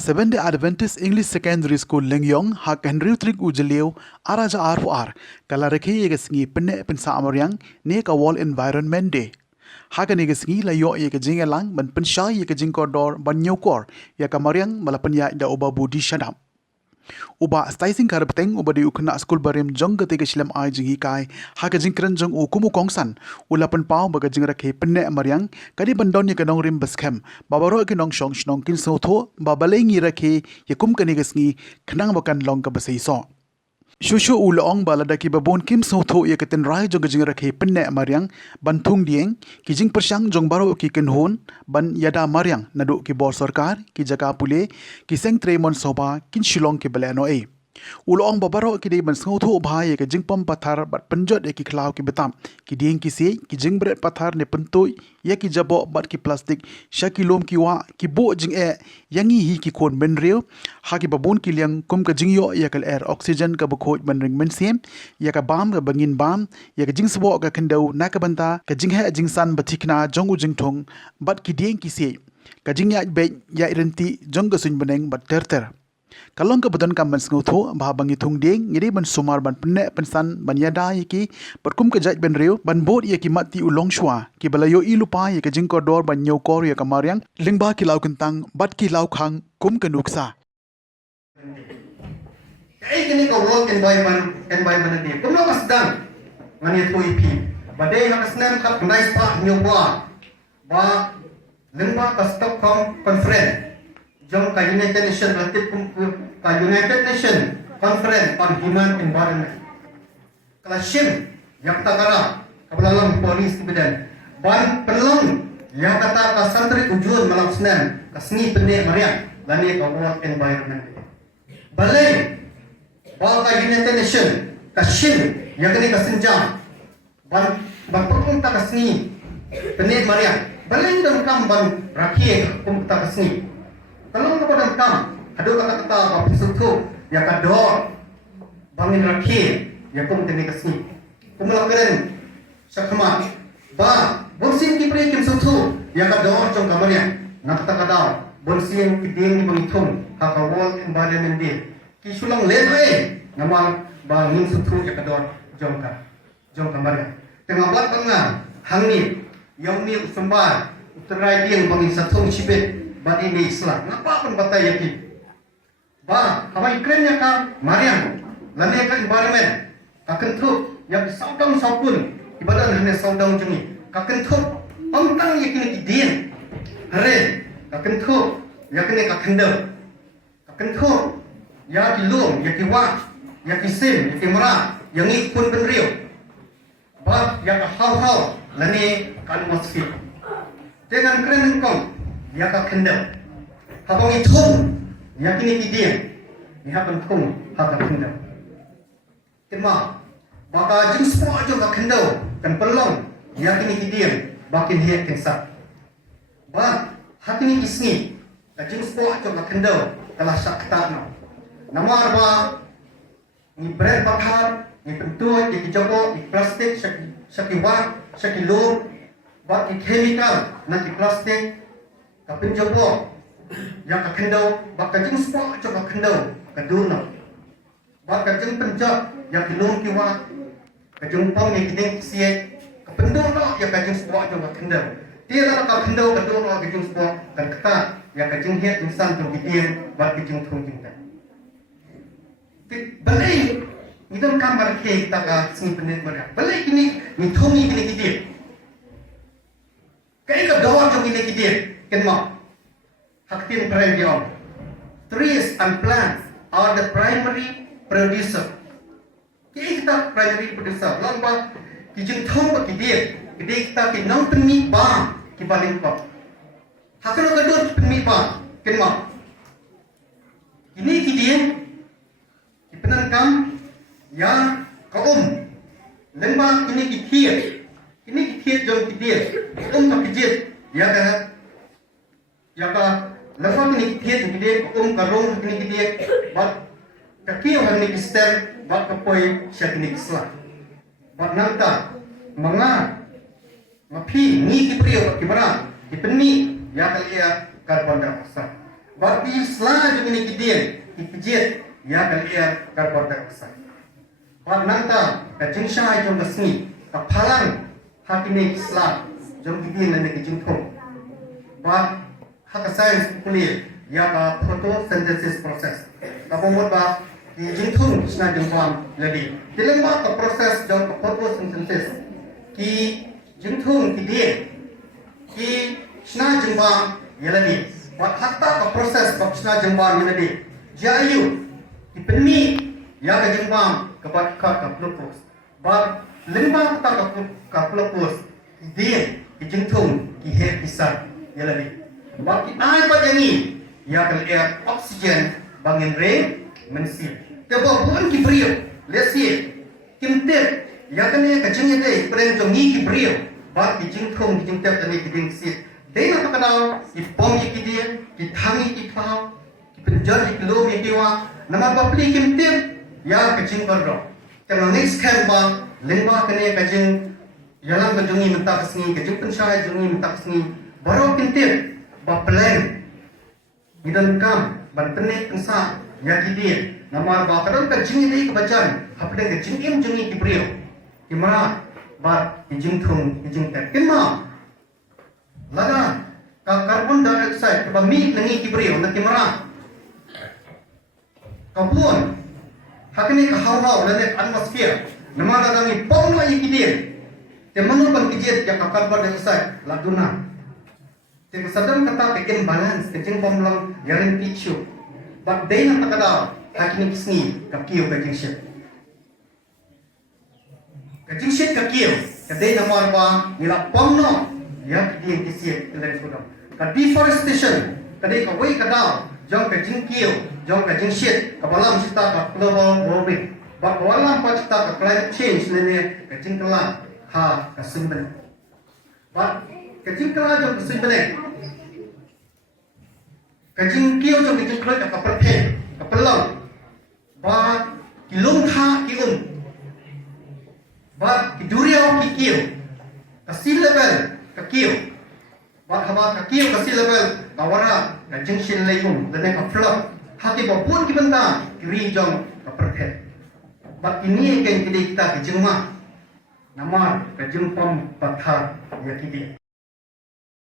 Seventh Adventist English Secondary School Lengyong hak Henry Trik Ujeliu araja R4R kala rekhe yegesngi penne pensa amoryang ne ka wall environment day hak ne gesngi la yo ye jingelang ban pensha ye jingkodor ban nyokor ya kamaryang malapanya da oba budi shadam uba staising karbeteng uba di ukna school barim jong gate ke shilam ai jingi kai hak jingkran jong ukumu kongsan ulapan pau baga jing rakhe penne amaryang kadi bandon ye kanong rim baskem babaro ke nong shong shnong kin sotho babalengi rakhe ye kum kani gesngi khnang bakan long ka basai so Shushu ulong balada ki babon kim sotho ye keten rai jong jing rakhe penne amaryang ban thung dieng ki jing persyang jong baro ki ken hon ban yada maryang nadu ki bor sarkar ki jaka pule ki seng tremon soba kin shilong ki belano e ulong babaro ki de ban sotho bhai ye jing pam pathar bat panjot ye ki khlaw ki betam ki dieng ki se ki jing bret pathar ne pentoi ye ki jabo bat ki plastic shakilom ki wa ki bo jing e yangi hi ki kon ben reu ha ki babon ki liang kum ka jing yo ye kal air oxygen ka bkhoj ban ring men sem ye ka bam ka bangin bam ye ka jing sbo ka khandau na ka banta ka jing he jing san bathikna jong u jing thong bat ki dieng ki se ka jing ya be ya irenti jong ka sun baneng bat ter kalong ka badan kam ban snutho ba bangi thung ding ngiri ban sumar ban penne pensan ban yada yiki patkum ka jaj ben reu ban bot ye ki mati ulong shwa ki balayo ilupa ye ka jing ko dor ban nyo kor ye ka maryang lingba ki law kentang bat ki law khang kum ka nuksa Kaya kini ka work environment ni. Kung lo kasdang ngani to ipi. Badai nakasnan ka nice pa nyo ba lingba ka Stockholm conference. Jom ka United Nations ka United Nations Conference on Human Environment. Kala shim yang takara kabalalang polis kebedan. Ban pelong yang kata ka santri ujur malam senan ka seni pendek mariam lani ka work environment. Balai bawa ka United Nations ka shim yang kini ka senjam. Ban pelong ta ka seni pendek mariam. Balai dan kam ban rakyat kum ta ka seni. Kalau kita dalam kam, ada kata-kata apa suatu yang kador bangin rakyat yang kum teni kesini. Kum melakukan sakhamat, ba bonsin ki pre kim suatu yang kador jong kamarnya. Nak kata-kata bonsin ki ding ni bangitung haka world environment day. Ki sulang lewe nama bangin suatu yang kador jong kamarnya. Tengah buat pengang hangni yang ni sembar uterai ding bangin satung cibet. Bat ini Islam. Ngapa pun batai yakin? Ba, apa ikrennya ka Maryam? Lani ka environment. Ka kentuk yang saudang saupun ibadan hanya saudang jungi. Ka kentuk pangtang yakin ki din. Hare, ka kentuk yakin ka kendel. Ka kentuk ya ki lum, ya ki wa, ya ki sim, ya ki mera, yang ikun penriu. Ba, ya ka hau lani ka atmosfer. Dengan keren kong ya ka kendel habang itong ya kini kidian ni hapan kong haka kendel tema baka jing semua jo ka kendel kan pelong ya kini kidian bakin hiat kensa ba hakini kisni ka jing semua jo ka kendel telah sakta no namar ba ni brand pathar ni pentuai di jogo di plastik saki wa saki lo ba ki chemical na ki plastik kapin jobo yang ka kendau baka jing spo jo ka kendau ka duno baka jing penjak yang kilung kiwa ka jing pong ni kiding sie ka pendu no yang ka jing spo jo ka kendau dia la ka kendau ka duno ka jing spo kan kata yang ka jing hiat jing san jo kiding bak jing thung jing ta balai ni dong kamar ke kita ka sing pendet mana balai kini ni thungi kini kiding kai ka dawar jo kini kiding kenma haktin premium trees and plants are the primary producer kita primary producer lomba kijing thong ba kidir kita ki nong penmi ba ki paling pa hakano kador penmi ba kenma ini kidir ki penangkam ya lemba ini kidir jom kidir ka kidir ya ka lepas ni kita gede karung ni gede bat kaki orang ni kister bat kapoi syak ni kislah bat nanta manga mapi ni ki priyo ki bara ki penni ya kali ya karbon dioksida Berarti setelah ini kidien, ikijit, ya kalian karbon dioksida. Bak nanta, kajengsa jom kesini, kapalang hakini setelah jom kidien nanti kejengkong. Bak hak sains kuliah, ya ka photosynthesis process. Kapomot ba kejengkong sena jengkong lebih. Dalam bak proses jom photosynthesis, ki jengkong kidien, ki sena jengkong ya lebih. Bak hatta ka proses bak sena jengkong ya lebih. Jayu ipeni ya ka jengkong kepada kaplopus. Bak limba kaplopus dia kejengkong ki he pisah ya lebih. Bak ai ba jangi ya ka air oksigen bangin re mensip. Kebo pun ki brio lesi kimtet ya ka ne ka jengye dei pren jong ni ki brio bak ki jengkong ki jengtet tani ki ding sit. Dei na ka daw ipong ki dia ki thangi ki klau ki penjar ki lo mi kiwa nama bapli kimtet ya kecing berro. Kalau next kan bang, lengba kene kecing, jalan kejungi minta kesini, kecing pensyai jungi minta kesini, baru kintir, baplen, idan kam, ban penek pensa, ya kidir, nama bakaran kecing ini kebacan, hapde kecing im jungi kibrio, kimara, bar kecing thung, kecing ter, kimma, lada, karbon dioksida, kebami nengi kibrio, nak kimara, kabun. Hakini ka haw-haw na net atmosphere nama dadangi pong na ikidir te manu ban kijit ya ka carbon dioxide laduna te sadam kata ke balance ke jing pom lang yarin pichu but day na takada hakini kisni ka kiyo ka jing shit ka kiyo ka day na marwa nila pom no ya kiyo kisiyet ilan kudam ka deforestation ka day ka way ka daw jong ka jing kiyo jong ka jing shit kabalam cita ka global warming bak walam pa cita ka climate change nene ka jing kala ha ka simben bak ka jing kala jong ka simben ka jing kiyo jong ka jing kala ka perpe ka pelang bak kilung tha ki bak ki duriaw ki kiyo ka sea level ka kiyo bak haba ka kiyo ka sea level ka wara ka jing shin layung nene ka flood hati bapun ki benda kiri jong ka perthet bak ini yang kita kejengma nama kejengpam pathar ya kidi